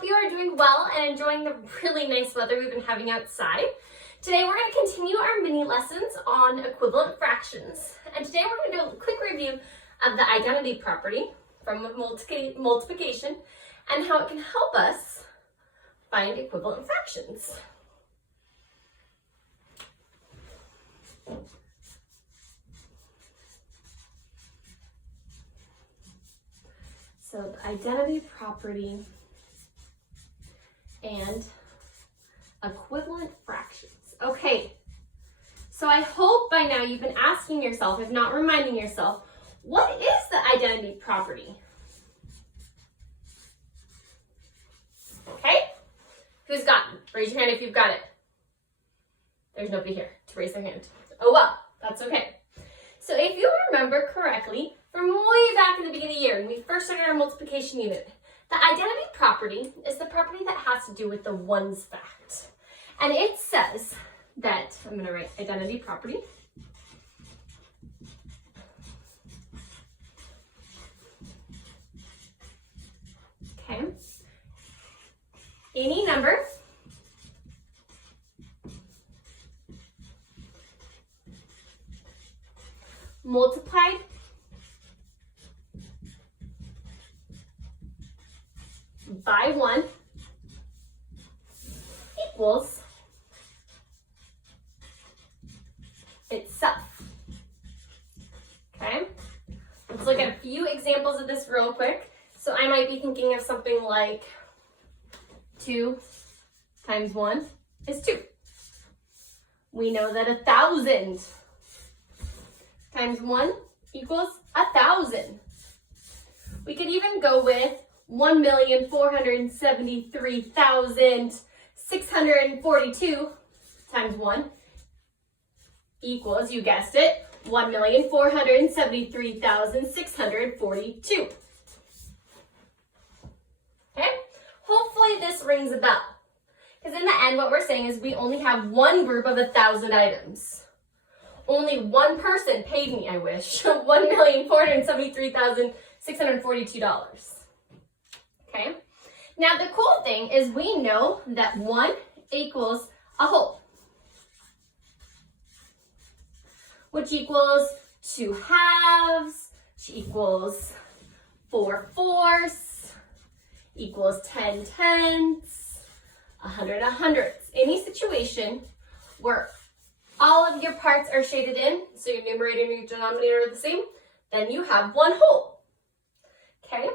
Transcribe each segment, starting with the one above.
hope you are doing well and enjoying the really nice weather we've been having outside. Today we're going to continue our mini lessons on equivalent fractions. And today we're going to do a quick review of the identity property from multiplication and how it can help us find equivalent fractions. So the identity property and equivalent fractions. Okay, so I hope by now you've been asking yourself, if not reminding yourself, what is the identity property? Okay, who's got it? Raise your hand if you've got it. There's nobody here to raise their hand. Oh well, that's okay. So if you remember correctly, from way back in the beginning of the year, when we first started our multiplication unit, the identity property is the property that has to do with the ones fact. And it says that, I'm going to write identity property. Okay. Any number multiplied by 1 equals itself. Okay, let's look at a few examples of this real quick. So I might be thinking of something like 2 times 1 is 2. We know that 1,000 times 1 equals 1,000. We could even go with 1,473,642 times 1 equals, you guessed it, 1,473,642. Okay? Hopefully this rings a bell. Because in the end, what we're saying is we only have one group of 1,000 items. Only one person paid me, I wish, $1,473,642. Okay? Now the cool thing is we know that 1 equals a whole, which equals 2 halves, which equals 4 fourths, equals 10 tenths, 100 hundredths. Any situation where all of your parts are shaded in, so your numerator and your denominator are the same, then you have one whole. Okay?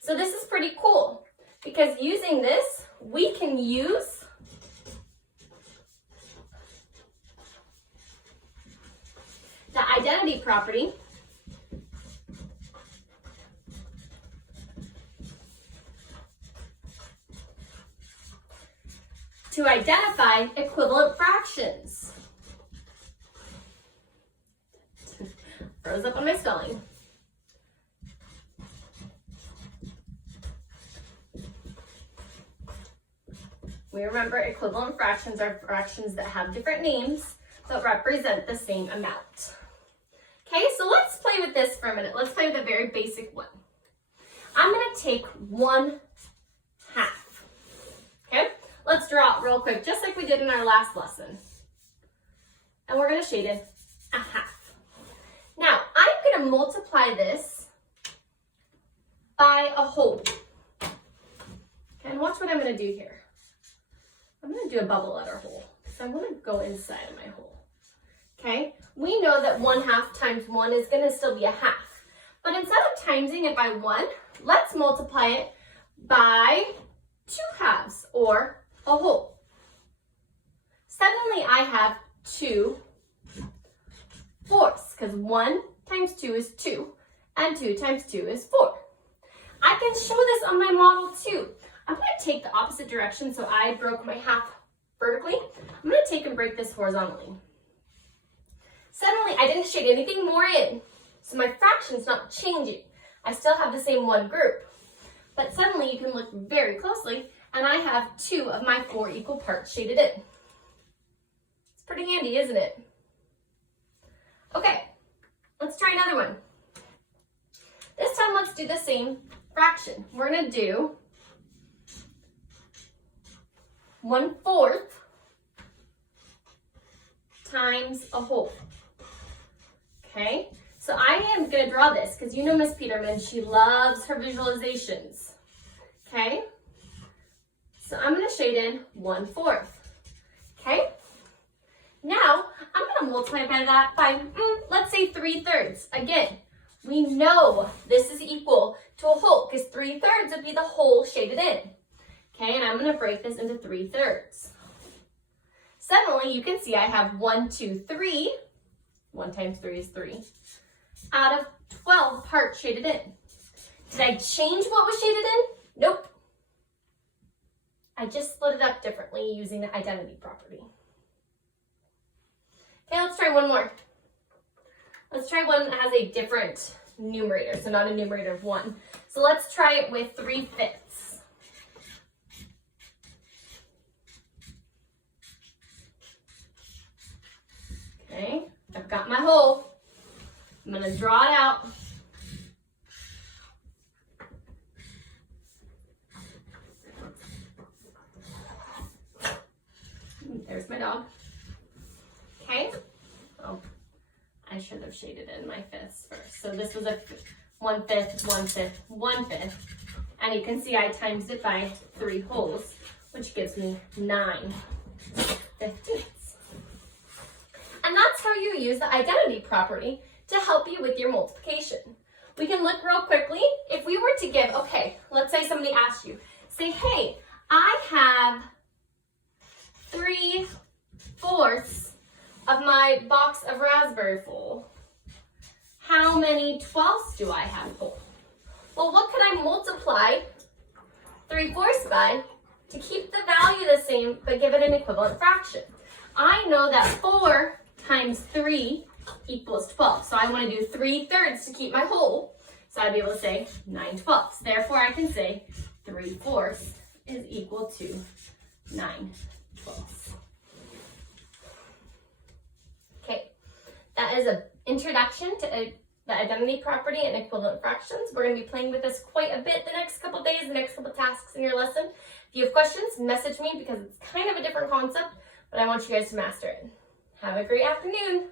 So this is pretty cool because using this, we can use the identity property to identify equivalent fractions. Froze up on my spelling. We remember equivalent fractions are fractions that have different names but represent the same amount. Okay, so let's play with this for a minute. Let's play with a very basic one. I'm going to take 1/2. Okay, let's draw it real quick, just like we did in our last lesson. And we're going to shade in a half. Now, I'm going to multiply this by a whole. Okay, and watch what I'm going to do here. I'm going to do a bubble letter hole because I want to go inside of my hole. Okay, we know that 1/2 times 1 is going to still be a half. But instead of timesing it by 1, let's multiply it by 2 halves or a whole. Suddenly I have 2 fourths because 1 times 2 is 2 and 2 times 2 is 4. I can show this on my model too. I'm going to take the opposite direction, so I broke my half vertically. I'm going to take and break this horizontally. Suddenly, I didn't shade anything more in, so my fraction's not changing. I still have the same one group. But suddenly, you can look very closely, and I have 2 of my 4 equal parts shaded in. It's pretty handy, isn't it? Okay, let's try another one. This time, let's do the same fraction. We're going to do 1/4 times a whole. Okay, so I am going to draw this because you know Miss Peterman, she loves her visualizations. Okay, so I'm going to shade in 1/4. Okay, now I'm going to multiply by that by, let's say 3/3. Again, we know this is equal to a whole because 3/3 would be the whole shaded in. Okay, and I'm going to break this into 3/3. Suddenly, you can see I have 1, 2, 3. 1 times 3 is 3. Out of 12 parts shaded in. Did I change what was shaded in? Nope. I just split it up differently using the identity property. Okay, let's try one more. Let's try one that has a different numerator, so not a numerator of 1. So let's try it with 3/5. Okay, I've got my hole. I'm going to draw it out. There's my dog. Okay. Oh, I should have shaded in my fifths first. So this was a 1/5, 1/5, 1/5. And you can see I times it by 3 wholes, which gives me 9/15. And that's how you use the identity property to help you with your multiplication. We can look real quickly. If we were to give, okay, let's say somebody asked you, say, hey, I have 3/4 of my box of raspberry full. How many 12ths do I have full? Well, what could I multiply 3/4 by to keep the value the same but give it an equivalent fraction? I know that 4 times 3 equals 12. So I want to do 3/3 to keep my whole. So I'd be able to say 9/12. Therefore, I can say 3/4 is equal to 9/12. Okay, that is an introduction to the identity property and equivalent fractions. We're going to be playing with this quite a bit the next couple days, the next couple tasks in your lesson. If you have questions, message me because it's kind of a different concept, but I want you guys to master it. Have a great afternoon.